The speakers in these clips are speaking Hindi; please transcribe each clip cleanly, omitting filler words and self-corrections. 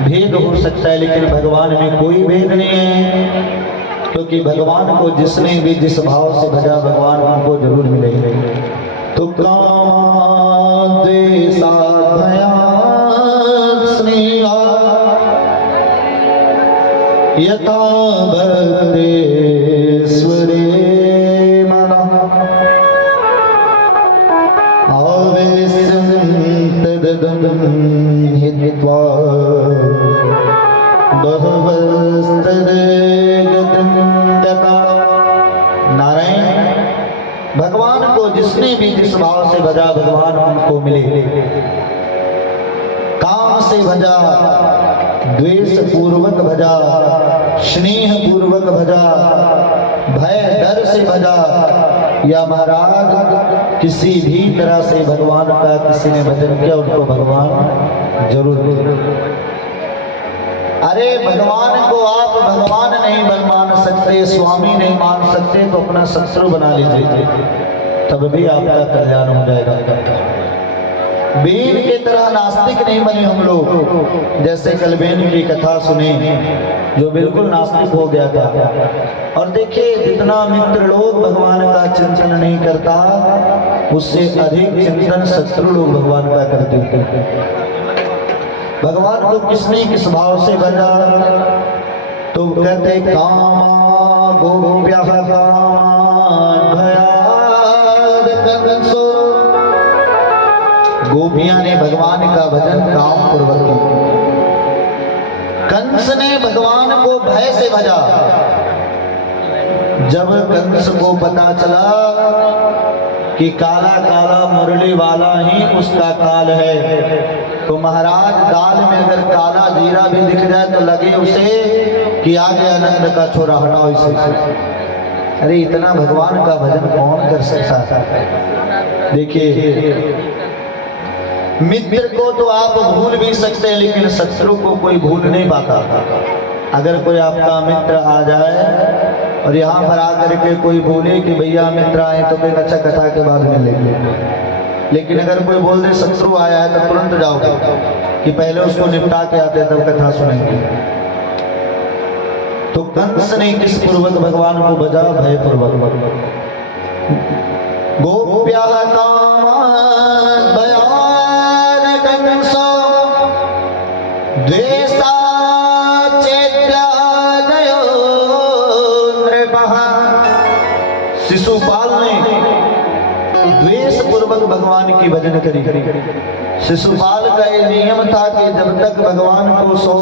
भेद हो सकता है, लेकिन भगवान में कोई भेद नहीं है, क्योंकि भगवान को जिसने भी जिस भाव से भजा भगवान उनको जरूर मिलेंगे। तो यथा भक्तेश्वरे मनः आवेशं तददं हित्वा नारायण, भगवान को जिसने भी जिस भाव से भजा भगवान उनको मिले। काम से भजा, द्वेष पूर्वक भजा, स्नेह पूर्वक भजा, भय डर से भजा, या महाराज किसी भी तरह से भगवान का किसी ने भजन किया उनको भगवान जरूर मिले। अरे भगवान को आप भगवान नहीं मान सकते, स्वामी नहीं मान सकते, तो अपना शत्रु बना लीजिए, तब भी आपका कल्याण हो जाएगा। बेन के तरह नास्तिक नहीं बने हम लोग। जैसे कल बेन की कथा सुने जो बिल्कुल नास्तिक हो गया था, और देखिए जितना मित्र लोग भगवान का चिंतन नहीं करता उससे अधिक चिंतन शत्रु लोग भगवान का करते हैं। भगवान को किसने किस भाव से भजा, तो कहते कामा गोप्या गोपियां ने भगवान का भजन काम पूर्वक किया। कंस ने भगवान को भय से भजा। जब कंस को पता चला कि काला काला मुरली वाला ही उसका काल है, तो महाराज दाल में अगर काला जीरा भी दिख जाए तो लगे उसे कि आ गया नंद का छोरा, हटाओ इसे। अरे इतना भगवान का भजन कौन कर सकता है। देखिए मित्र को तो आप भूल भी सकते हैं, लेकिन शत्रु को कोई भूल नहीं पाता। अगर कोई आपका मित्र आ जाए और यहाँ पर आकर के कोई बोले कि भैया मित्र आए, तो फिर अच्छा कथा के बाद मिलेंगे। लेकिन अगर कोई बोल दे शत्रु आया है तो तुरंत जाओगे कि पहले उसको निपटा के आते तब कथा सुनेंगे। तो कंस ने किस पूर्वक भगवान को भजा, भय पूर्वक। गोप्या द्वेषा चेत्यादयो नृपः। शिशुपाल ने द्वेष पूर्वक भगवान की भजन करी। शिशुपाल का ये नियम था कि जब तक भगवान को 100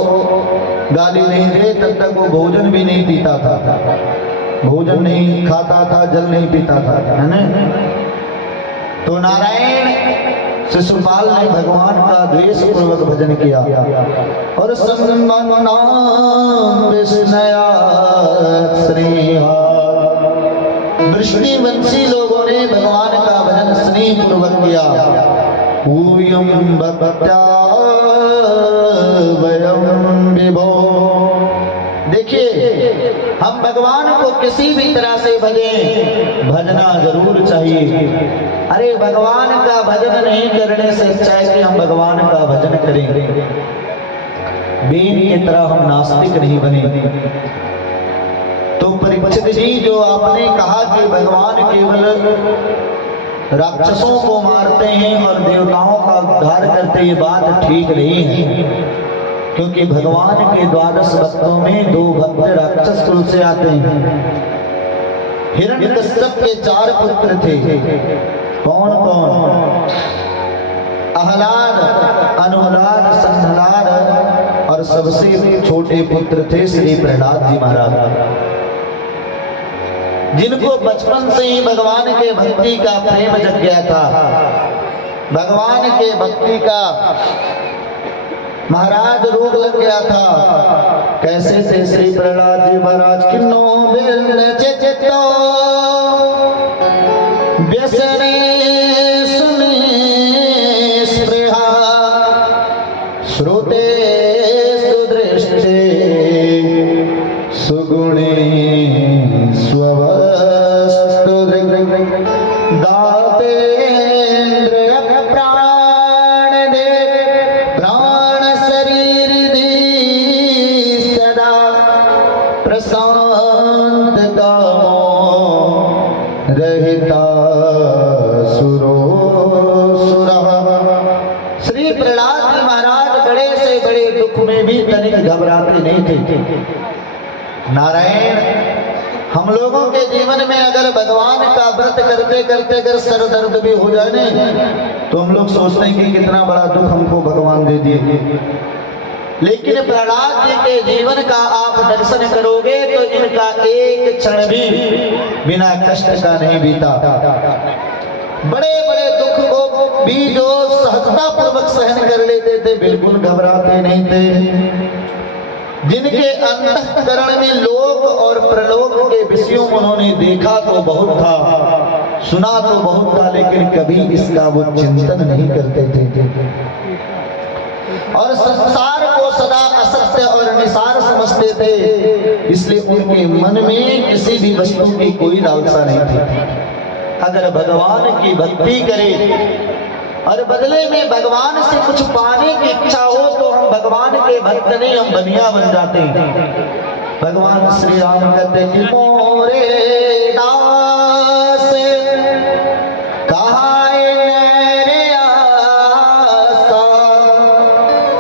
गाली नहीं दे तब तक वो भोजन भी नहीं पीता था, भोजन नहीं खाता था, जल नहीं पीता था, है ना। तो नारायण शिशुपाल ने भगवान का द्वेष पूर्वक भजन किया। और वृष्णिवंशी लोगों ने भगवान का भजन स्नेह पूर्वक किया। देखिए हम भगवान को किसी भी तरह से भजें, भजना जरूर चाहिए। अरे भगवान का भजन नहीं करने से अच्छा है कि हम भगवान का भजन करें। बेन की तरह हम नास्तिक नहीं बने। तो परीक्षित जी, जो आपने कहा कि भगवान केवल राक्षसों को मारते हैं और देवताओं का उद्धार करते, ये बात ठीक नहीं है। क्योंकि भगवान के 12 भक्तों में 2 भक्त राक्षस कुल से आते हैं। हिरण्यकश्यप के 4 पुत्र थे। कौन कौन? अहलाद, अनुहलाद, संहलाद, और सबसे छोटे पुत्र थे श्री प्रहलाद जी महाराज, जिनको बचपन से ही भगवान के भक्ति का प्रेम जग गया था। भगवान के भक्ति का महाराज रोग लग गया था। कैसे थे श्री प्रहलाद जी महाराज? किन्नो चित्तो व्यसने सुने स्पृहा श्रुते सुदृष्टे सुगुणे स्ववस्तु दातेन्द्र प्राण दे प्राण शरीर दी दुख में भी तनिक घबराते नहीं थे। नारायण, हम लोगों के जीवन में अगर भगवान का व्रत करते करते अगर सर दर्द भी हो जाए ना, तो हम लोग सोचते हैं कि कितना बड़ा दुख हमको भगवान दे दिए। लेकिन प्रहलाद जी के जीवन का आप दर्शन करोगे तो इनका एक क्षण भी बिना कष्ट का नहीं बीता। बड़े बड़े दुख को भी जो सहजता पूर्वक सहन कर लेते थे, बिल्कुल घबराते नहीं थे। जिनके अंतःकरण में लोक और प्रलोक के विषयों उन्होंने देखा तो बहुत था, सुना तो बहुत था, लेकिन कभी इसका वो चिंतन नहीं करते थे और संसार को सदा असत्य और निसार समझते थे। इसलिए उनके मन में किसी भी वस्तु की कोई लालसा नहीं थी। अगर भगवान की भक्ति करें और बदले में भगवान से कुछ पाने की इच्छा हो तो हम भगवान के भक्त नहीं, हम बनिया बन जाते हैं। भगवान श्री राम कहते हैं, मोरे दास कहाए मेरे आसा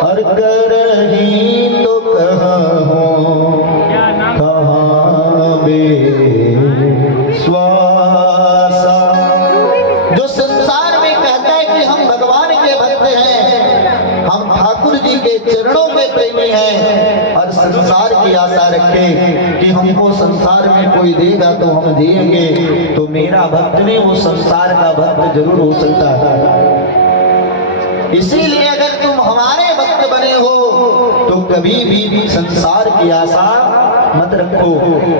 और करही तो कहूं कहाँ बेस्वासा। जो संसार में कहता है कि हम भगवान के भक्त हैं, हम ठाकुर जी के चरणों में प्रेमी हैं और संसार की आशा रखे कि हमको संसार में कोई देगा तो हम देंगे, तो मेरा भक्त नहीं, वो संसार का भक्त जरूर हो सकता है। इसीलिए अगर तुम हमारे भक्त बने हो तो कभी भी संसार की आशा मत रखो।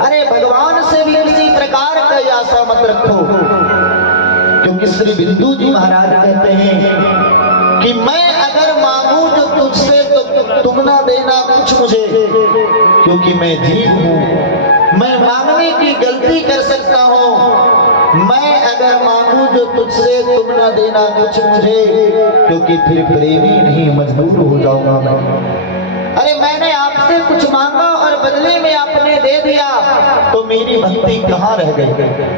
अरे भगवान से भी किसी प्रकार की आशा मत रखो, क्योंकि श्री बिंदु जी महाराज कहते हैं कि मैं अगर मांगू जो तुझसे तो तुम ना देना कुछ मुझे, क्योंकि मैं जीव हूँ, मैं मांगने की गलती कर सकता हूँ। मैं अगर मांगू जो तुझसे तुम ना देना कुछ मुझे, क्योंकि फिर प्रेमी नहीं मजबूर हो जाऊंगा मैं। अरे मैंने आपसे कुछ मांगा और बदले में आपने दे दिया, तो मेरी भक्ति कहाँ रह गई।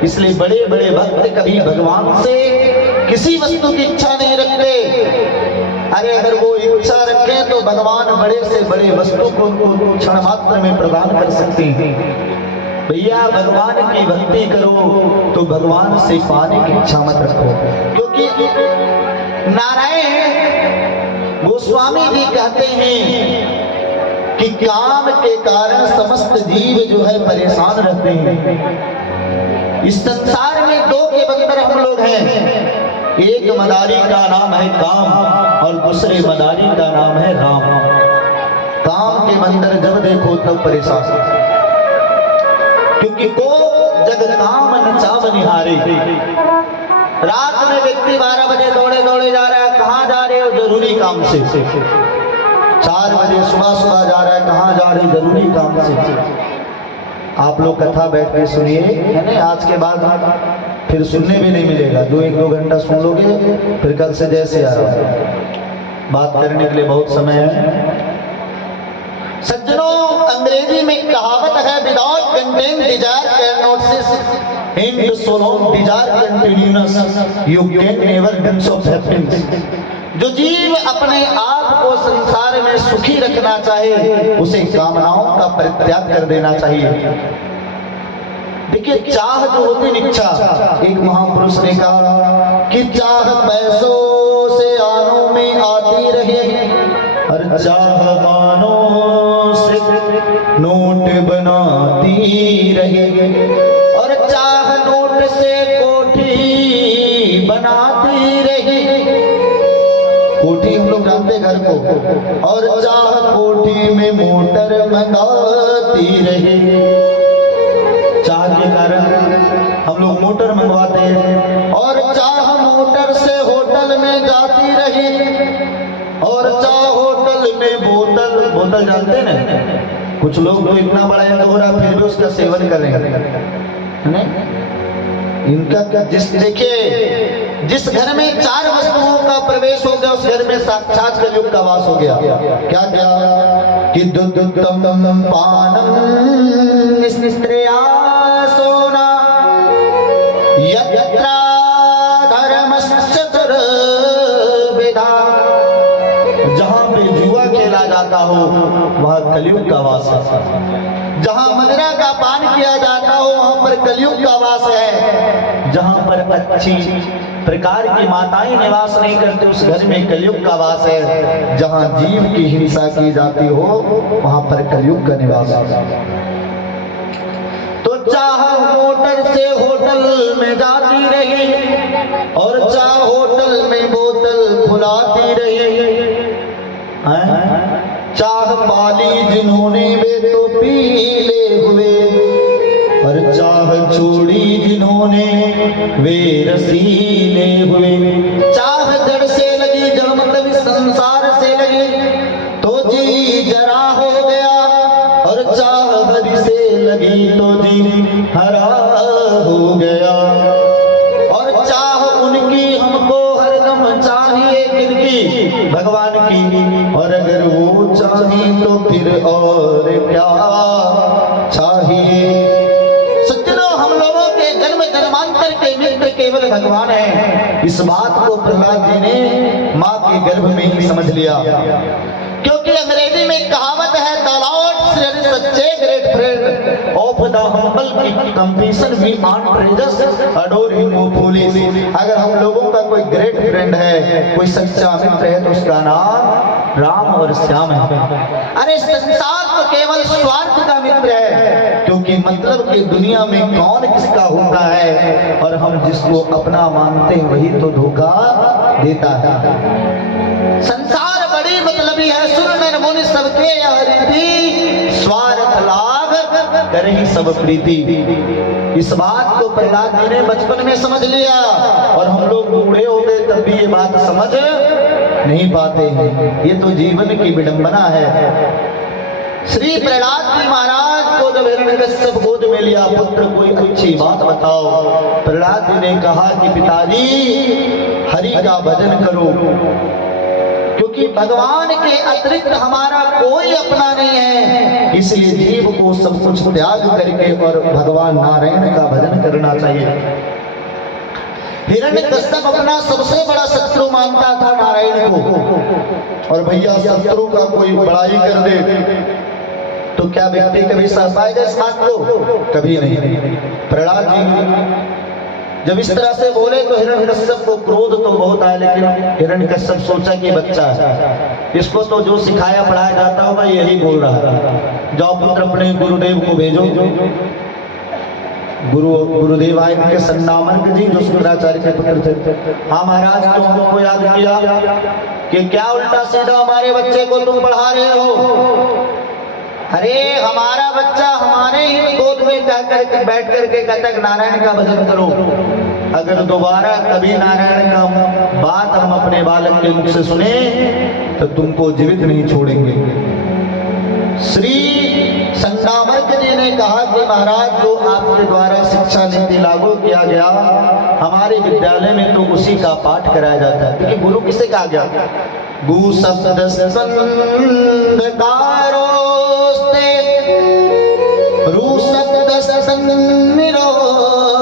इसलिए बड़े बड़े भक्त कभी भगवान से किसी वस्तु की इच्छा नहीं रखते। अरे अगर वो इच्छा रखें तो भगवान बड़े से बड़े वस्तु को उनको क्षण मात्र में प्रदान कर सकते हैं। भैया भगवान की भक्ति करो तो भगवान से पाने की इच्छा मत रखो, क्योंकि नारायण गोस्वामी जी कहते हैं कि काम के कारण समस्त जीव जो है परेशान रहते हैं। इस संसार में दो के बंदर हम लोग हैं, एक मदारी का नाम है काम और दूसरे मदारी का नाम है राम। काम के बंदर जब देखो तब परेशान, क्योंकि को जग काम निचाव निहारे। रात में व्यक्ति 12 बजे दौड़े दौड़े जा रहा है, कहाँ जा रहे हो, जरूरी काम से। 4 बजे सुबह जा रहा है, कहाँ जा रहे, जरूरी काम से। आप लोग कथा बैठ के सुनिए, है ना, आज के बाद फिर सुनने भी नहीं मिलेगा। जो 1-2 घंटा सुन लोगे फिर कल से जैसे आ रहा है, बात करने के लिए बहुत समय है। सज्जनों, अंग्रेजी में कहावत है, without content desire can not exist and so long desire continuous you can never gives of happiness. जो जीव अपने आप को संसार में सुखी रखना चाहे उसे कामनाओं का परित्याग कर देना चाहिए। देखिए, चाह जो होती है इच्छा, एक महापुरुष ने कहा कि चाह पैसों से आनों में आती रहे और चाह आनों से नोट बनाती रहे और चाह नोट से कोठी बनाती रहे। कोठी हम लोग जानते घर को, और चाह कोठी में मोटर मंगाती रहे। चाह के कारण हम लोग मोटर मंगवाते हैं और चाह मोटर से होटल में जाती रही और चाह होटल में बोतल जानते ना, कुछ लोग तो इतना बड़ा है हो रहा फिर भी उसका सेवन करेंगे। इनका क्या, देखिए जिस घर में 4 वस्तुओं का प्रवेश हो गया उस घर में साक्षात कलयुग का वास हो गया। क्या क्या कि दुद्धम पानम स्त्रिया सोना यत्रा धर्मश्च चतुर्विधा। जहां पे जुआ खेल खेला जाता हो वह कलयुग का वास है। जहाँ मदिरा का पान किया जाता हो वहाँ पर कलयुग का वास है। जहाँ पर अच्छी प्रकार की माताएं निवास नहीं करती उस घर में कलयुग का वास है। जहाँ जीव की हिंसा की जाती हो वहाँ पर कलयुग का निवास है। तो चाह मोटर से होटल में जाती रही और चाह होटल में बोतल खुलाती रही, चाह पाली जिन्होंने वे तो पीले हुए और चाह छोड़ी जिन्होंने वे रसीले हुए। चाह जड़ से लगी, जड़ मतलब इस संसार से लगी तो जी जरा हो गया और चाह हरि से लगी तो जी हरा हो गया। और चाह उनकी हमको हरदम चाहिए किनकी, भगवान की। और अगर वो चाहे तो फिर और क्या चाहिए। सज्जनों, हम लोगों के जन्म जन्मांतर के मित्र केवल भगवान है। इस बात को प्रहलाद जी ने माँ के गर्भ में ही समझ लिया, क्योंकि अंग्रेजी में कहावत है द लॉर्ड इज सच्चे great friend of the humble की कंपीशन वी आन ट्रेजर्स अडोर हिम ओ फूलिश। अगर हम लोगों का कोई ग्रेट फ्रेंड है, कोई सच्चा मित्र है तो उसका नाम राम और श्याम है। अरे संसार तो केवल स्वार्थ का मित्र है, क्योंकि मतलब कि दुनिया में कौन किसका होता है और हम जिसको अपना मानते हैं वही तो धोखा देता है। संसार बड़ी मतलबी है, सुर नर मुनि सबके यह रीति, स्वार्थ लाभ करहि सब प्रीति। इस बात को प्रहलाद जी ने बचपन में समझ लिया और हम लोग बूढ़े हो गए तब भी ये बात समझ नहीं पाते हैं। ये तो जीवन की विडंबना है। श्री प्रहलाद जी महाराज को जब हिरण्यकश्यप गोद में लिया, पुत्र कोई अच्छी बात बताओ। प्रहलाद जी ने कहा कि पिताजी हरि का भजन करो, क्योंकि भगवान के अतिरिक्त हमारा कोई अपना नहीं है। इसलिए जीव को सब कुछ त्याग करके और भगवान नारायण का भजन करना चाहिए। हिरण्यकश्यप अपना सबसे बड़ा शत्रु मानता था नारायण को, और भैया शत्रु का कोई बड़ाई कर दे तो क्या व्यक्ति कभी सह पाएगा इस बात को? कभी नहीं। प्रहलाद जी जब इस तरह से बोले तो हिरण्यकश्यप को क्रोध तो बहुत आया, लेकिन हिरण्यकश्यप सोचा कि बच्चा है, इसको तो जो सिखाया पढ़ाया जाता होगा यही बोल रहा है। जाओ पुत्र अपने गुरुदेव को भेजो। गुरुदेव आए के सन्नामर्क जी जो शुक्राचार्य के पुत्र थे। हाँ महाराज, तो हमको याद किया कि क्या उल्टा सीधा हमारे बच्चे को तुम पढ़ा रहे हो। अरे हमारा बच्चा हमारे ही गोद में जाकर बैठ करके कहता है नारायण का भजन करो। अगर दोबारा कभी नारायण का बात हम अपने बालक के मुख से सुने तो तुमको जीवित नहीं छोड़ेंगे। श्री संनामर्क जी ने कहा कि महाराज जो आपके द्वारा शिक्षा नीति लागू किया गया, हमारे विद्यालय में तो उसी का पाठ कराया जाता है। देखिए गुरु किसे कहा गया? गु शब्द रू शब्द निरोधका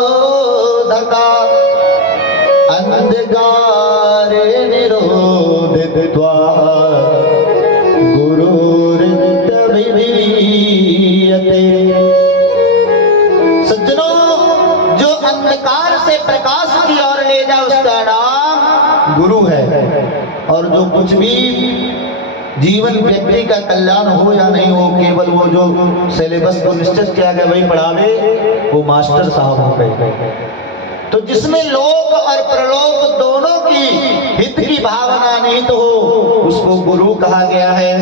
अंधकार निरोधित्वा गुरुरित विधीयते। सज्जनों, जो अंधकार से प्रकाश की ओर ले जाए उसका नाम गुरु है। और जो कुछ भी जीवन व्यक्ति का कल्याण हो या नहीं हो, केवल वो जो सिलेबस को निश्चित किया गया वही पढ़ावे, वो मास्टर साहब हो गए। तो जिसमें लोक और प्रलोक दोनों की हित की भावना नहीं तो हो उसको गुरु कहा गया है।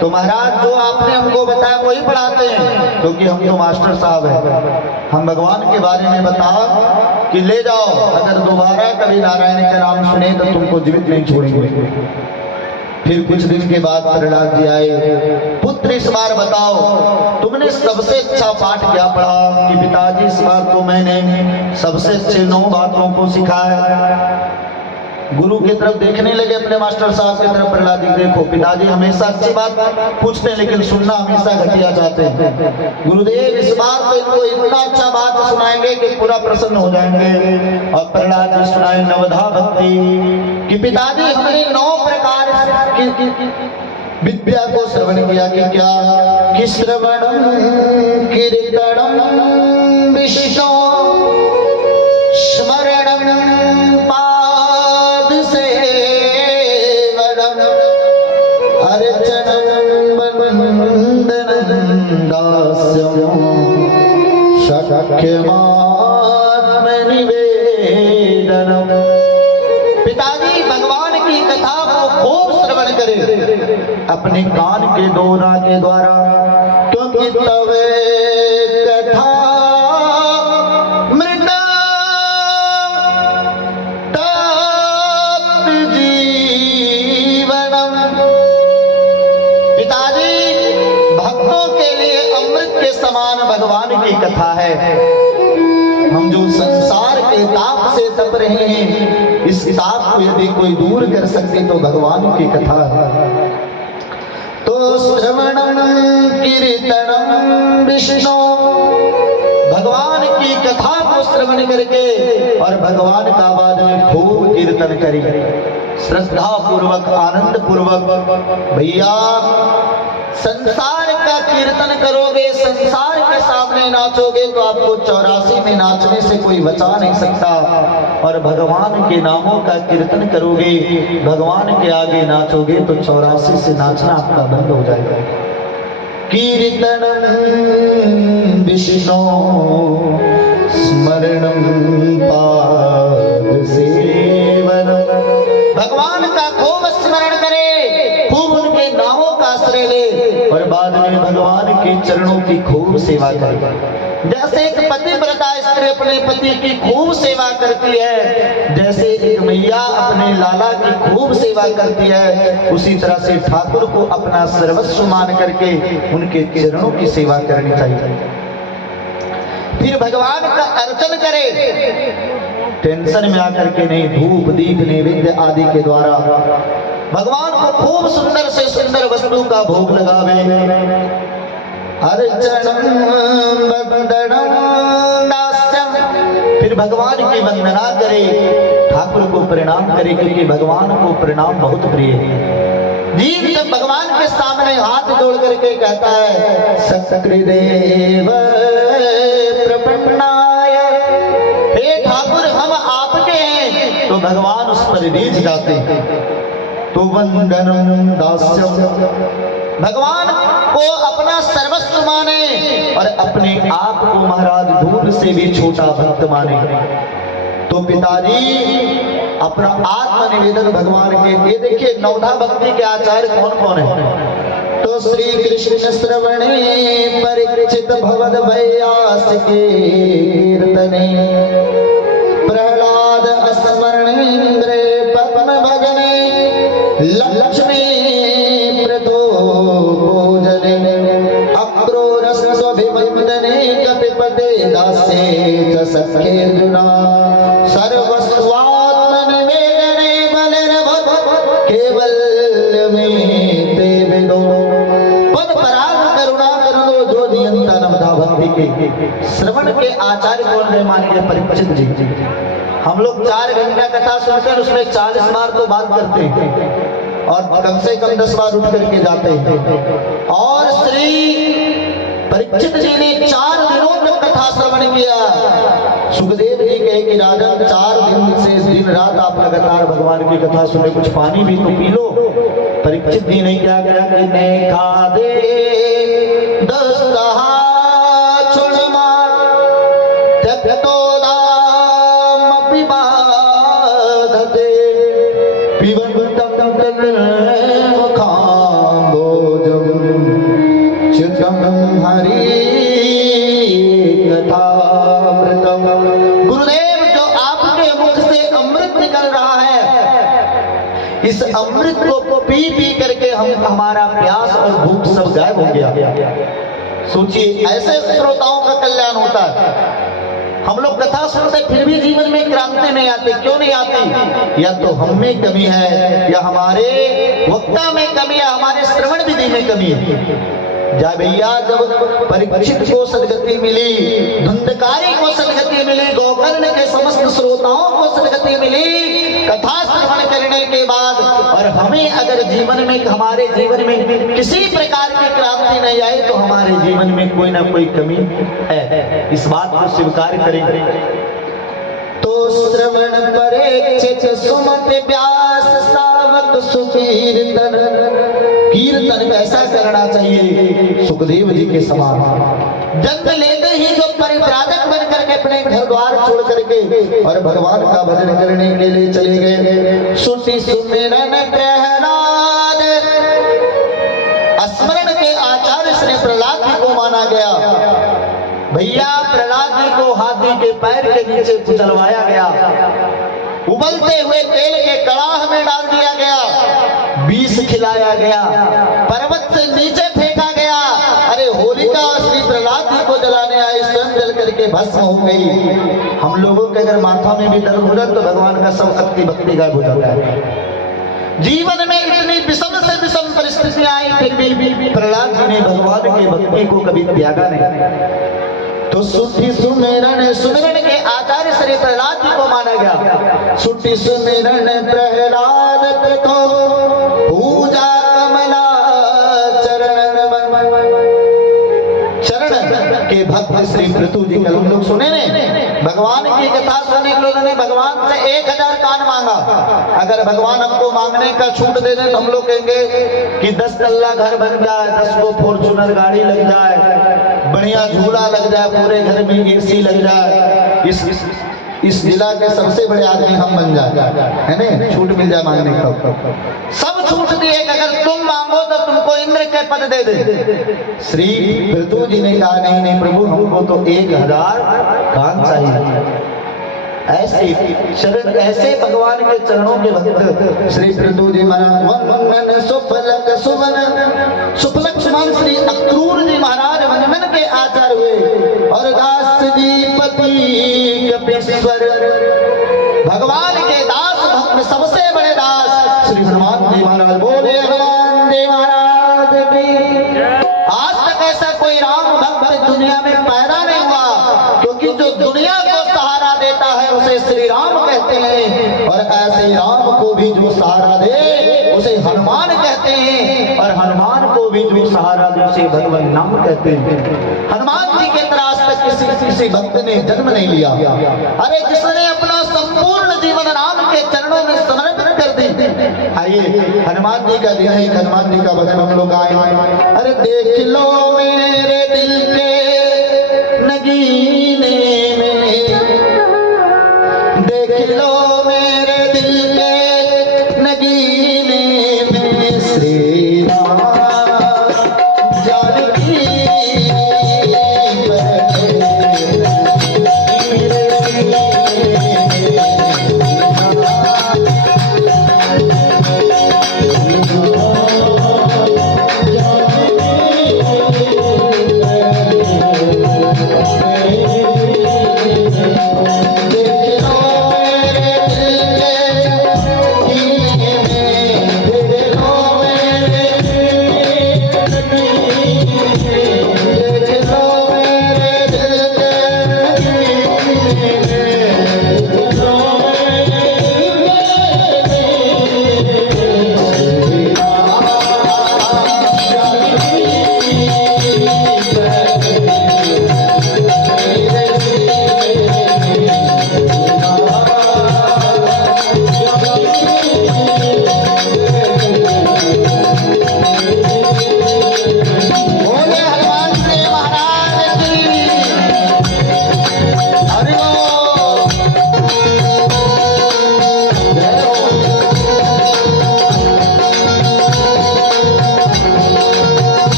तो महाराज जो आपने हमको बताया वही पढ़ाते हैं, क्योंकि हम तो मास्टर साहब हैं। हम भगवान के बारे में बताओ कि ले जाओ, अगर दोबारा कभी नारायण का नाम सुने तो तुमको जीवित नहीं छोड़ेंगे। फिर कुछ दिन के बाद प्रहलाद जी आए, पुत्र इस बार बताओ तुमने सबसे अच्छा पाठ क्या पढ़ा? कि पिताजी इस बार तो मैंने सबसे अच्छे 9 बातों को सिखाया। गुरु की तरफ देखने लगे, अपने मास्टर साहब की तरफ। प्रहलाद जी देखो पिताजी हमेशा अच्छी बात पूछते हैं लेकिन सुनना हमेशा घटिया चाहते हैं। गुरुदेव इस बार तो इनको इतना अच्छा बात सुनाएंगे कि पूरा प्रसन्न हो जाएंगे। और प्रहलाद जी सुनाए नवधा भक्ति कि पिताजी हमने 9 प्रकार विद्या को श्रवण किया कि क्या कि श्रवणम कीर्तनम विष्णु स्मरणम पाद सेवनम अर्चनम वंदनम दास्यम सख्यमात्मनिवेदनम। पिताजी भगवान की कथा को खूब श्रवण करें अपने कान के दोना के द्वारा, क्योंकि तब कथा मृत तप्त जीवनम। पिताजी भक्तों के लिए अमृत के समान भगवान की कथा है। हम जो संसार के ताप से तप रहे हैं, इस ताप को यदि कोई दूर कर सके तो भगवान की कथा है। तो श्रवणम कीर्तनम विष्णु, भगवान की कथा को श्रवण करके और भगवान का बाद में खूब कीर्तन करें, श्रद्धा पूर्वक आनंद पूर्वक। भैया संसार का कीर्तन करोगे, संसार के सामने नाचोगे तो आपको 84 में नाचने से कोई बचा नहीं सकता। और भगवान के नामों का कीर्तन करोगे, भगवान के आगे नाचोगे तो 84 से नाचना आपका बंद हो जाएगा। कीर्तनम विष्णु स्मरणम पाद सेवनम। भगवान का खूब स्मरण करे, खूब उनके नामों का आश्रय ले और बाद में भगवान के चरणों की खूब सेवा करे। जैसे एक पतिव्रता स्त्री अपने पति की खूब सेवा करती है, जैसे एक मैया अपने लाला की खूब सेवा करती है, उसी तरह से ठाकुर को अपना सर्वस्व मान करके उनके चरणों की सेवा करनी चाहिए। फिर भगवान का अर्चन करे, टेंशन में आकर के नहीं, धूप दीप नैवेद्य आदि के द्वारा भगवान को खूब सुंदर से सुंदर वस्तु का भोग लगावे। अर्चनम वंदनम दास्यम, फिर भगवान की वंदना करे, ठाकुर को प्रणाम करे, क्योंकि भगवान को प्रणाम बहुत प्रिय है। जीव जब भगवान के सामने हाथ जोड़ करके कहता है सकृदेव प्रपन्नाय, हे ठाकुर हम आपके हैं, तो भगवान उस पर रीझ जाते हैं। तो वंदनम दास्यम, भगवान को अपना सर्वस्व माने और अपने आप को महाराज धूल से भी छोटा भक्त माने। तो पिताजी अपना आत्म निवेदन भगवान के, ये देखिए नवधा भक्ति के आचार्य कौन कौन है। तो श्री कृष्ण श्रवणे परीक्षित भवद भयास के कीर्तने, प्रहलाद स्मरणेन्द्रे पद्म भजने, लक्ष्मी प्रतो पूजने, अक्रूरस्वभिवन्दने कपिपते दासे च सख्येर्जुना, सर्वस्वात्मनिवेदने बलिर्भव केवल्यमे ते विदो। पद पराग करुणा करुणो जो नियंता नवधा भक्ति के श्रवण के आचार्य कौन है, मानिए परीक्षित जी। हम लोग 4 घंटा कथा सुनकर उसमें 40 बार तो बात करते हैं और कम से कम 10 बार उठ करके जाते हैं। और श्री परीक्षित जी ने 4 दिनों तक कथा श्रवण किया। सुखदेव जी कहे कि राजन 4 दिन से दिन रात आप लगातार भगवान की कथा सुने, कुछ पानी भी तो पी लो। परीक्षित जी ने क्या किया कि मैं खा दे 10 दहा छुण मार त्यक्तो दाम पिबाधते पिबंतम मुखाम्बोजम चित्तम हरि कथामृतम। गुरुदेव जो आपके मुख से अमृत निकल रहा है, इस अमृत को पी पी करके हमारा प्यास और भूख सब गायब हो गया। सोचिए ऐसे श्रोताओं का कल्याण होता है। हम लोग कथा सुनते फिर भी जीवन में क्रांति नहीं आती। क्यों नहीं आती? या तो हम में कमी है, या हमारे वक्ता में कमी है, हमारे श्रवण विधि में कमी है। जा भैया, जब परीक्षित को सदगति मिली, धुंधकारी को सदगति मिली, गोकर्ण के समस्त श्रोताओं को सदगति मिली कथा श्रवण करने के बाद, और हमें अगर जीवन में, हमारे जीवन में किसी प्रकार की क्रांति नहीं आई तो हमारे जीवन में कोई ना कोई कमी है, इस बात को स्वीकार करेंगे। तो श्रवण परीक्षित सुमत व्यास सावक सुकीर्तन, कीर्तन कैसा करना चाहिए? सुखदेव जी के समान। जन्म लेते ही जो परिव्राजक बन करके अपने घर द्वार छोड़ करके और भगवान का भजन करने के लिए चले गए, सुटी सुमिरन प्रहलाद, स्मरण के आचार्य श्री प्रहलाद जी को माना गया। भैया प्रहलाद जी को हाथी के पैर के नीचे कुचलवाया गया, उबलते हुए तेल के कड़ाह में डाल दिया गया, विष खिलाया गया, पर्वत से नीचे फेंका गया। अरे होलिका श्री प्रहलाद जी को जलाने आए, स्वयं जल करके भस्म हो गई। हम लोगों के अगर माथा में भी दर्द हो जाए तो भगवान का सब शक्ति भक्ति गायब हो जाता है। जीवन में इतनी विषम से विषम परिस्थितियां आई, फिर भी प्रहलाद जी ने भगवान की भक्ति को कभी त्यागा नहीं। तो सुठी सुमिरन, सुमिरन के आचार्य श्री प्रहलाद जी को माना गया। सुठी सुमिरन प्रहलाद प्रतो पूजा कमला चरण, चरण के भक्त श्री पृथु जी। कल हम लोग सुने ने भगवान की कथा सुनने के लोगों ने भगवान से 1000 कान मांगा। अगर भगवान हमको मांगने का छूट दे दें तो हम लोग कहेंगे कि 10 तल्ला घर बन जाए, 10 को फॉर्च्यूनर गाड़ी लग जाए, बढ़िया झूला लग जाए, पूरे घर में एसी लग जाए, इस जिला के सबसे बड़े आदमी हम बन जाए, है ना? छूट मिल जाए मांगने का, सब छूट दिए। अगर तुम मांगो तो तुमको इंद्र के पद दे दे। श्री पृथु जी ने कहा नहीं नहीं प्रभु, हमको तो 1000 कान चाहिए। ऐसे शरण, ऐसे भगवान के चरणों के भक्त श्री पृथु जी महाराज सुफलक सुवन, सुफलक सुमन श्री अक्रूर जी महाराज वंदन के आचार्य हुए, और दास जी पति कपीश्वर, भगवान के दास भक्त सबसे बड़े दास श्री हनुमान जी महाराज। बोले हनुमान जी महाराज की। आज तक ऐसा कोई राम भक्त दुनिया में पैदा नहीं हुआ, क्योंकि जो दुनिया को सहारा देता है उसे श्री राम कहते हैं, और ऐसे राम को भी जो सहारा दे उसे हनुमान कहते हैं, और हनुमान को भी जो सहारा दे उसे भगवान नाम कहते हैं। हनुमान जी के तरह आज तक किसी भक्त ने जन्म नहीं लिया। अरे जिसने अपना संपूर्ण जीवन राम के चरणों में समर्पित कर दी। आइए हनुमान जी का दिन है, हनुमान जी का भजन हम लोग गाएं। अरे देख लो मेरे दिल के नगीने में, देख लो मेरे दिल के नगीने में, श्री राम जानकी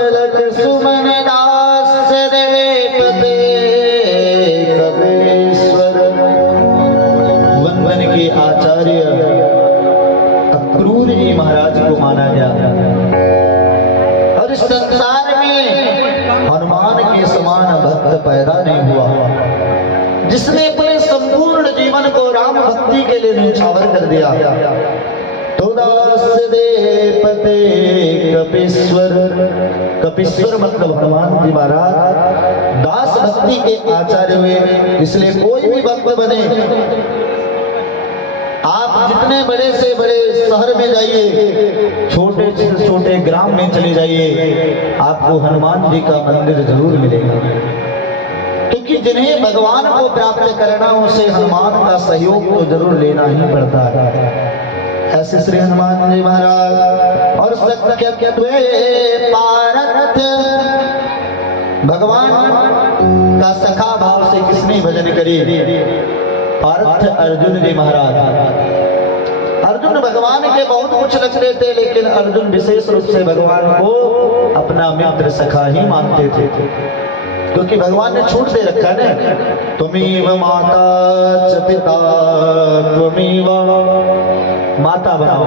पलक सुमन दास देपते कपीश्वर। वंदन के आचार्य अक्रूर जी महाराज को माना गया और इस संसार में हनुमान के समान भक्त पैदा नहीं हुआ जिसने अपने संपूर्ण जीवन को राम भक्ति के लिए न्यौछावर कर दिया। तो दास देपते कपीश्वर, कपीश्वर मतलब हनुमान जी महाराज दास भक्ति के आचार्य हुए। इसलिए कोई भी भक्त बने, आप जितने बड़े से बड़े शहर में जाइए, छोटे से छोटे ग्राम में चले जाइए, आपको हनुमान जी का मंदिर जरूर मिलेगा। क्योंकि जिन्हें भगवान को प्राप्त करना उसे हनुमान का सहयोग तो जरूर लेना ही पड़ता है। ऐसे श्री हनुमान जी महाराज और सत्य पारथ भगवान का सखा भाव से किसने भजन करी? पार्थ अर्जुन जी महाराज। अर्जुन भगवान के बहुत कुछ लगते थे, लेकिन अर्जुन विशेष रूप से भगवान को अपना मित्र सखा ही मानते थे, क्योंकि भगवान ने छूट दे रखा है, तुमीव माता च पिता तुमीव, माता बनाओ,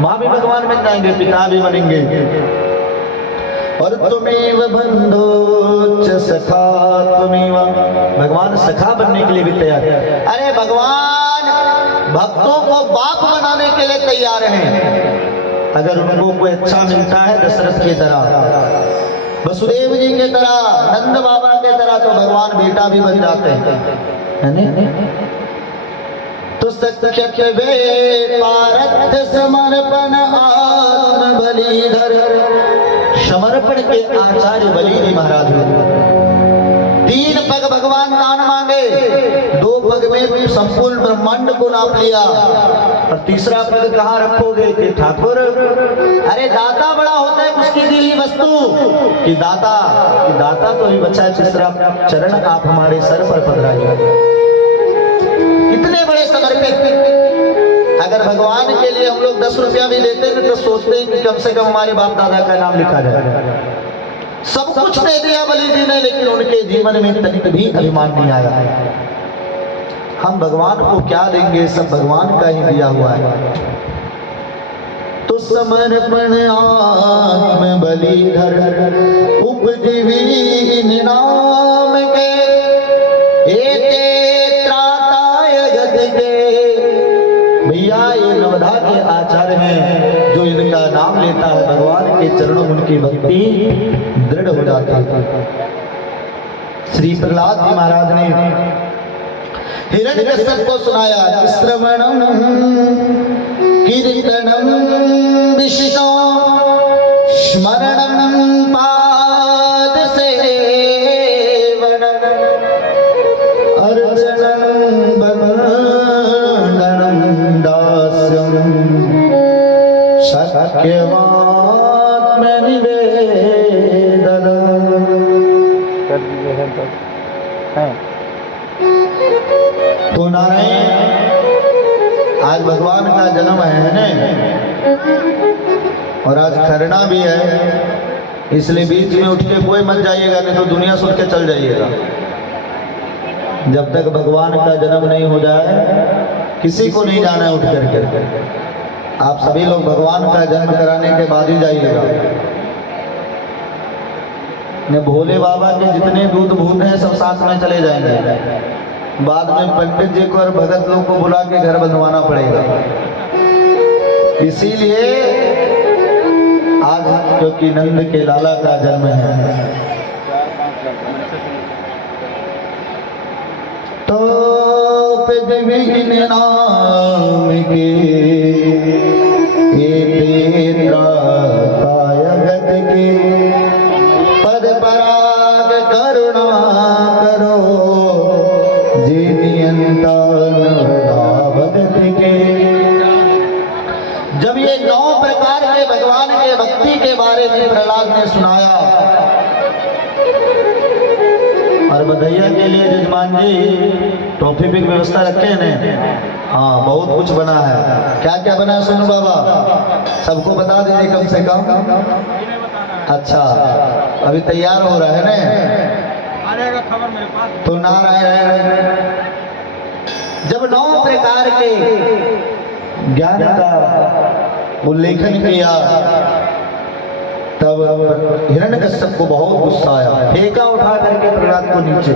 माँ भी भगवान बन जाएंगे, पिता भी बनेंगे, और तुमीव बंधु च सखा तुमीव, भगवान सखा बनने के लिए भी तैयार है। अरे भगवान भक्तों को बाप बनाने के लिए तैयार हैं। अगर उनको कोई अच्छा मिलता है दशरथ की तरह, वसुदेव जी के तरह, नंद बाबा के तरह, तो भगवान बेटा भी बन जाते हैं। तो सत्य वे पारथ समर्पण आत्म बलिधर, समर्पण के आचार्य बलि जी महाराज हुए। 3 पग भगवान दान मांगे, 2 पग में संपूर्ण ब्रह्मांड को नाप लिया, और तीसरा पग कहाँ रखोगे कि ठाकुर, अरे दाता बड़ा होता है उसकी दी हुई वस्तु कि दाता तो ही बचा, तीसरा चरण आप हमारे सर पर पधराइए। इतने बड़े समर्पित। अगर भगवान के लिए हम लोग 10 रुपया भी देते हैं तो सोचते हैं कि कम से कम हमारे बाप दादा का नाम लिखा जाए। सब कुछ दे दिया बलि जी ने, लेकिन उनके जीवन में तनिक भी अभिमान नहीं आया। हम भगवान को क्या देंगे, सब भगवान का ही दिया हुआ है। तो समर्पण आत्म बलिधर उपजीवी नाम के, भैया ये नवधा के आचार्य हैं, जो इनका नाम लेता है भगवान के चरणों में उनकी भक्ति दृढ़ हो जाती है। श्री प्रहलाद जी महाराज ने हिरण्यकश्यप को सुनाया, श्रवणम कीर्तनम विष्णु स्मरणम पाद सेवनम अर्चनम सत्यवात्म निवेदन। तो नारायण आज भगवान का जन्म है ना, और आज खरना भी है, इसलिए बीच में उठ के कोई मत जाइएगा, नहीं तो दुनिया सुन के चल जाइएगा। जब तक भगवान का जन्म नहीं हो जाए किसी को नहीं जाना है उठ करके। आप सभी लोग भगवान का जन्म कराने के बाद ही जाइएगा। ने भोले बाबा के जितने दूध भूत हैं सब साथ में चले जाएंगे, बाद में पंडित जी को और भगत लोग को बुला के घर बंधवाना पड़ेगा। इसीलिए आज क्योंकि नंद के लाला का जन्म है, तो पृथ्वी नाम के पद पराग करुणा करो जी नियंता भगत के। जब ये 9 प्रकार के भगवान के भक्ति के बारे में प्रहलाद ने सुनाया, और बधैया के लिए जजमान जी टॉफी की व्यवस्था रखे हैं। हाँ बहुत कुछ बना है। क्या क्या बना है सुनो बाबा, सबको बता दीजिए कम से कम। अच्छा, अभी तैयार हो रहा है ना? आएगा खबर मेरे पास। तो नारायण जब 9 प्रकार के ज्ञान का उल्लेखन किया तब हिरण्यकश्यप को बहुत गुस्सा आया, फेंका उठा करके प्रहलाद को नीचे,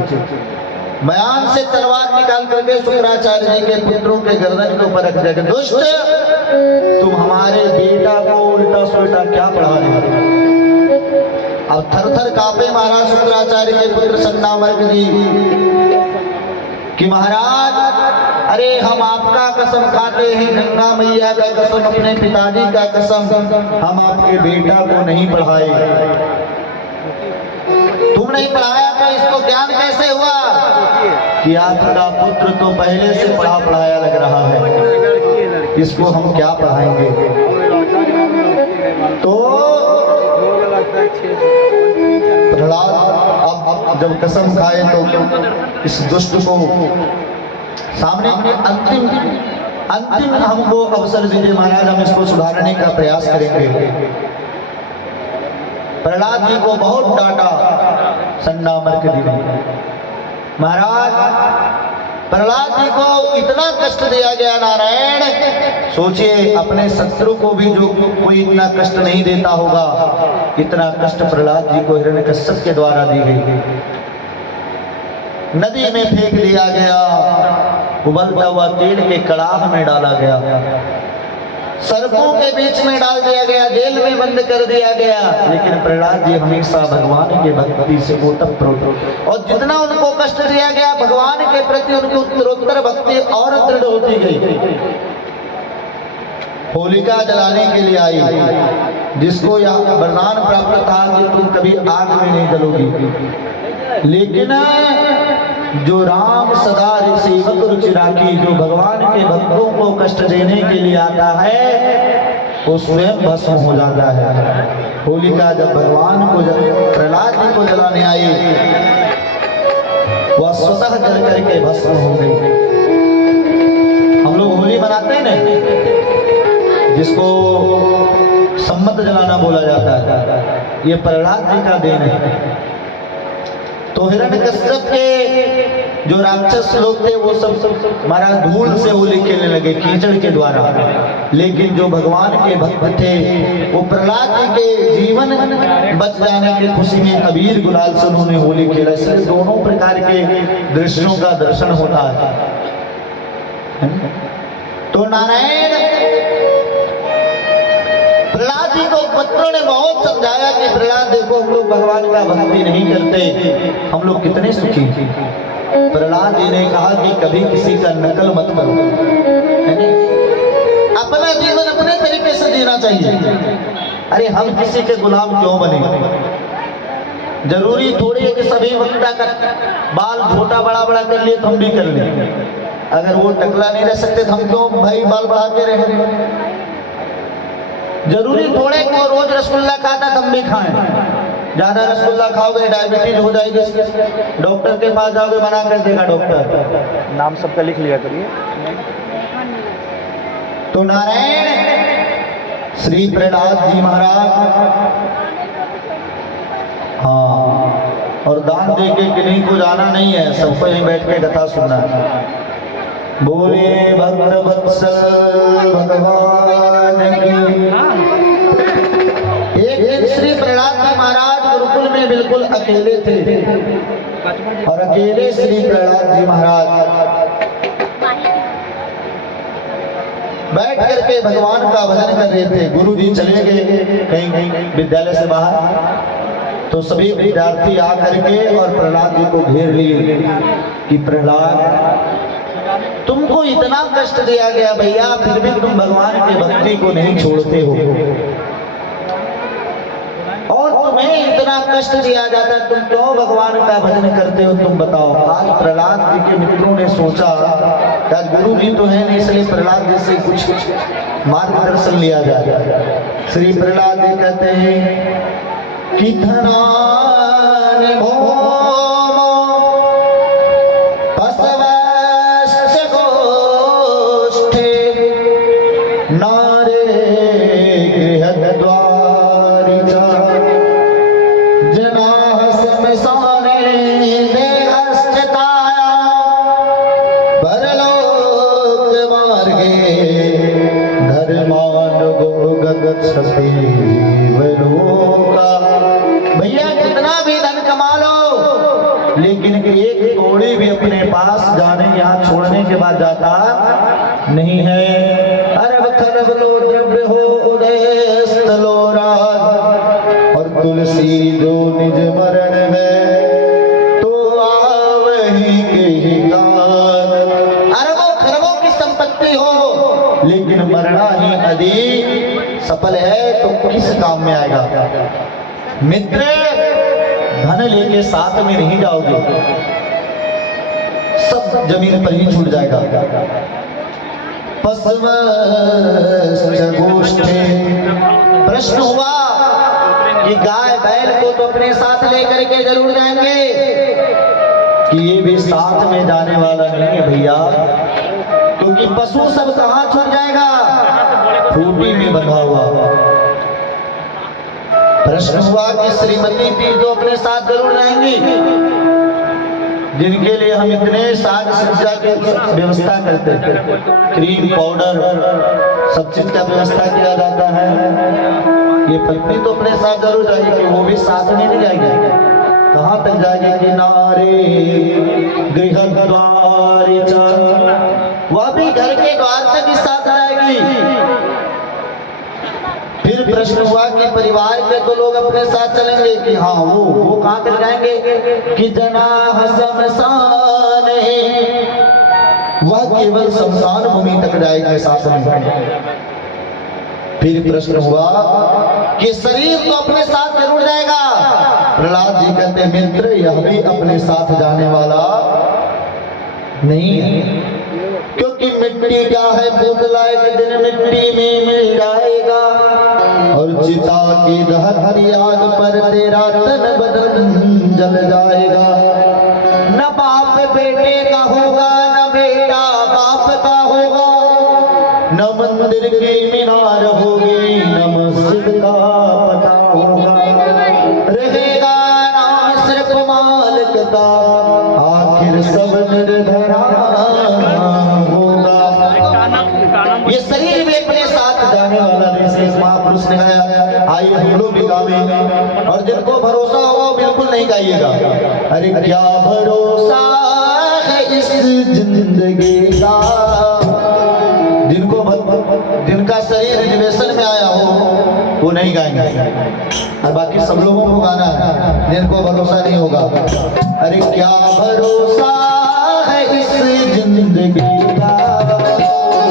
मयान से तलवार निकाल करके शुक्राचार्य जी के पुत्रों के गर्दन के ऊपर रख दिया, दुष्ट तुम हमारे बेटा को उल्टा सुल्टा क्या पढ़ा रहे हो? अब थर थर कांपे महाराज शुक्राचार्य के पुत्र सन्नामर्क जी कि महाराज अरे हम आपका कसम खाते हैं, गंगा मैया का कसम, अपने पिताजी का कसम, हम आपके बेटा को नहीं पढ़ाए। तुम नहीं पढ़ाया तो इसको ज्ञान कैसे हुआ कि आपका पुत्र तो पहले से पढ़ा पढ़ाया लग रहा है, इसको हम क्या पढ़ाएंगे? तो प्रहलाद अब जब कसम खाए तो इस दुष्ट को सामने अंतिम हमको अवसर दीजिए महाराज, हम इसको सुधारने का प्रयास करेंगे। प्रहलाद जी को बहुत डांटा सन्नामर्क जी ने। महाराज प्रहलाद जी को इतना कष्ट दिया गया नारायण, सोचिए अपने शत्रु को भी जो कोई इतना कष्ट नहीं देता होगा, इतना कष्ट प्रहलाद जी को हिरण्यकश्यप के द्वारा दी गई। नदी में फेंक दिया गया, उबलता हुआ तेल के कड़ाह में डाला गया, सर्पों के बीच में डाल दिया गया, जेल में बंद कर दिया गया, लेकिन प्रहलाद जी हमेशा भगवान के भक्ति से ओतप्रोत, और जितना उनको कष्ट दिया गया भगवान के प्रति उनकी उत्तरोत्तर भक्ति और दृढ़ होती गई। होलिका जलाने के लिए आई, जिसको यह वरदान प्राप्त था कि तुम कभी आग में नहीं जलोगी, लेकिन जो राम सदा सेवक रुचि राखी, जो भगवान के भक्तों को कष्ट देने के लिए आता है वो स्वयं भस्म हो जाता है। होलिका जब भगवान को प्रहलाद जी को जलाने आई, वह स्वतः जल करके भस्म हो गई। हम लोग होली मनाते हैं ना, जिसको सम्मत जलाना बोला जाता है, ये प्रहलाद जी का देन है। तो हिरण्यकश्यप के जो राक्षस लोग थे वो सब महाराज धूल से होली खेलने लगे, कीचड़ के द्वारा, लेकिन जो भगवान के भक्त थे वो प्रहलाद जी के जीवन बच जाने की खुशी में अबीर गुलाल से उन्होंने होली खेला। इसलिए दोनों प्रकार के दृश्यों का दर्शन होता है। तो नारायण प्रहलाद जी को पुत्रों ने बहुत समझाया कि प्रहलाद देखो हम लोग भगवान का भक्ति नहीं करते, हम लोग कितने सुखी। प्रहलाद जी ने कहा कि कभी किसी का नकल मत करो, अपना जीवन अपने तरीके से जीना चाहिए। अरे हम किसी के गुलाम क्यों बने? जरूरी थोड़ी है कि सभी वक्ता का बाल छोटा बड़ा बड़ा कर लिए तो हम भी कर लें। अगर वो टकला नहीं रह सकते तो हम क्यों भाई बाल बढ़ा के रहे? जरूरी थोड़े को रोज रसगुल्ला खाता तुम भी खाएं, ज्यादा रसगुल्ला खाओगे डायबिटीज हो जाएगी, डॉक्टर के पास जाओगे मना कर देगा डॉक्टर। नाम सबका लिख लिया करिए। तो नारायण श्री प्रहलाद जी महाराज हाँ, और दान दे के किन्हीं को जाना नहीं है, सबको यहीं बैठ के कथा सुनना है। बोले भक्त वत्सल भगवान की। एक दिन श्री प्रहलाद जी महाराज गुरुकुल में बिल्कुल अकेले थे, और अकेले श्री प्रहलाद जी महाराज बैठ करके भगवान का भजन कर रहे थे। गुरु जी चले गए कहीं विद्यालय से बाहर, तो सभी विद्यार्थी आकर के और प्रहलाद जी को घेर लिए कि प्रहलाद तुमको इतना कष्ट दिया गया भैया, फिर भी तुम भगवान की भक्ति को नहीं छोड़ते हो, और तुम्हें इतना कष्ट दिया जाता है, तुम क्यों भगवान का भजन करते हो? तुम बताओ। आज प्रहलाद जी के मित्रों ने सोचा आज गुरु जी तो है नहीं, इसलिए प्रहलाद जी से कुछ मार्गदर्शन लिया जाए। श्री प्रहलाद जी कहते हैं कि धनान भौमो बसवश्च गोष्ठे नारे गृहद्वारि च जनाह समसाने देहस्थिताया परलोक मार्गे धर्मानुगो गच्छति जीवलोका। भैया कितना भी धन कमा लो, लेकिन एक कौड़ी भी अपने पास जाने यहाँ छोड़ने के बाद जाता नहीं है। अरब खरब लो द्रव्य हो उदय स्थलो राज, और तुलसी जो निज मरण में तो आवही के ही कान। अरबों खरबों की संपत्ति हो, लेकिन मरना ही अधिक सफल है तो किस काम में आएगा। मित्र, धन लेके साथ में नहीं जाओगे, सब जमीन पर ही छूट जाएगा। प्रश्न हुआ कि गाय बैल को तो अपने साथ लेकर के जरूर जाएंगे, कि ये भी साथ में जाने वाला नहीं है भैया, क्योंकि पशु सब कहाँ छूट जाएगा, खूंटी में बंधा हुआ। प्रश्न हुआ कि श्रीमती भी तो अपने साथ जरूर जाएंगी, जिनके लिए हम इतने साज सज्जा की व्यवस्था करते हैं, क्रीम पाउडर सब चीज का व्यवस्था किया जाता है। ये पत्नी तो अपने साथ जरूर जाएगी, वो भी साथ में नहीं जाएगी। कहाँ तक जाएगी कि नारे गृह द्वार, वह भी घर के द्वार तक ही साथ जाएगी। फिर प्रश्न हुआ कि परिवार के तो लोग अपने साथ चलेंगे, कि हाँ वो कहाँ तक जाएंगे, कि जनाह शमशाने, वह केवल शमशान भूमि तक जाएंगे साथ में। फिर प्रश्न हुआ कि शरीर तो अपने साथ जरूर जाएगा। प्रहलाद जी कहते मित्र, यह भी अपने साथ जाने वाला नहीं है, क्योंकि मिट्टी क्या है, पुतला एक दिन मिट्टी में मिल जाएगा, और चिता की दहन आग पर तेरा तन बदन जल जाएगा। न बाप बेटे का होगा, न बेटा बाप का होगा, न मंदिर की मीनार होगी, न मस्जिद का पता होगा, रहेगा नाम सिर्फ मालिक का, आखिर सब निर्धरा होगा। ये शरीर भी अपने साथ जाने वाला नहीं। महापुरुष ने गाया, आइए हम लोग भी गावे, और जिनको भरोसा हो वो बिल्कुल नहीं गाइएगा। अरे क्या भरोसा है इस जिंदगी का, जिनका शरीर रिजर्वेशन में आया हो वो नहीं गाएंगे, और बाकी सब लोगों को गाना है जिनको भरोसा नहीं होगा। अरे क्या भरोसा है इस जिंदगी का,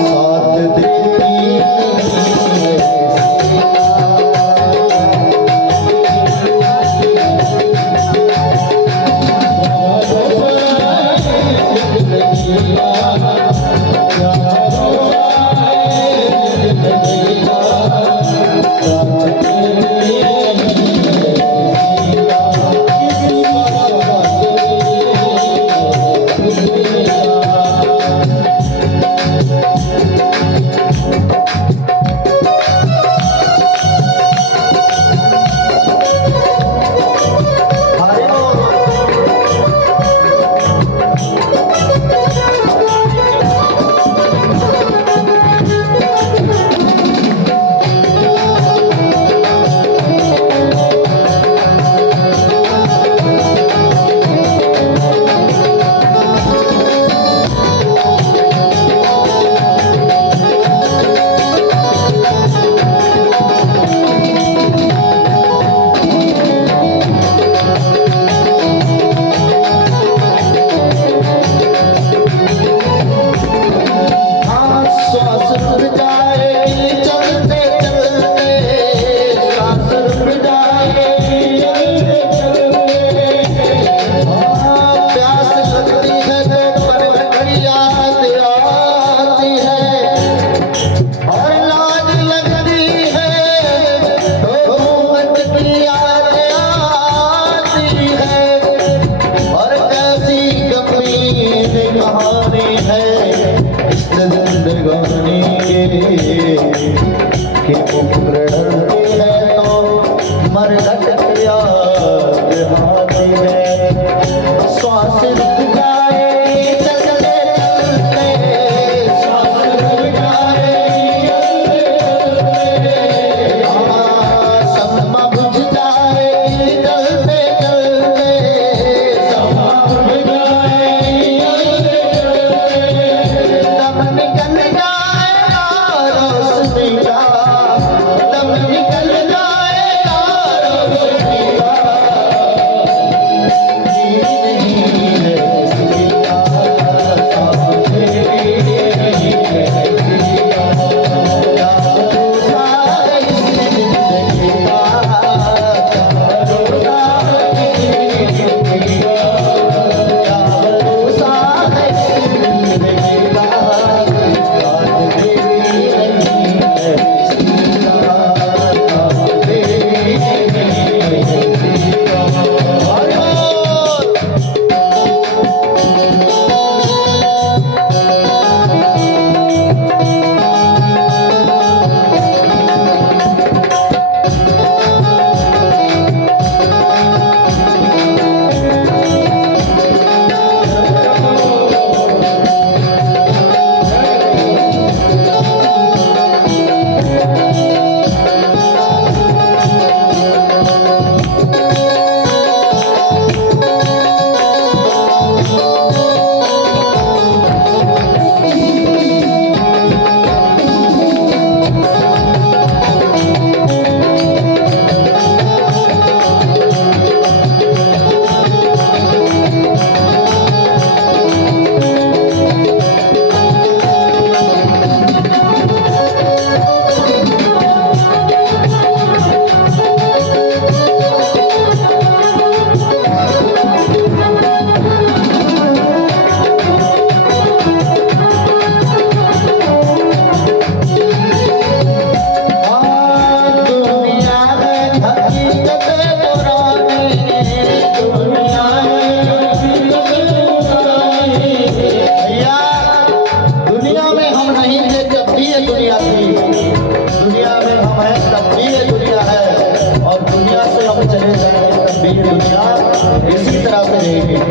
साथ देती तब भी ये दुनिया इसी तरह से रहेगी।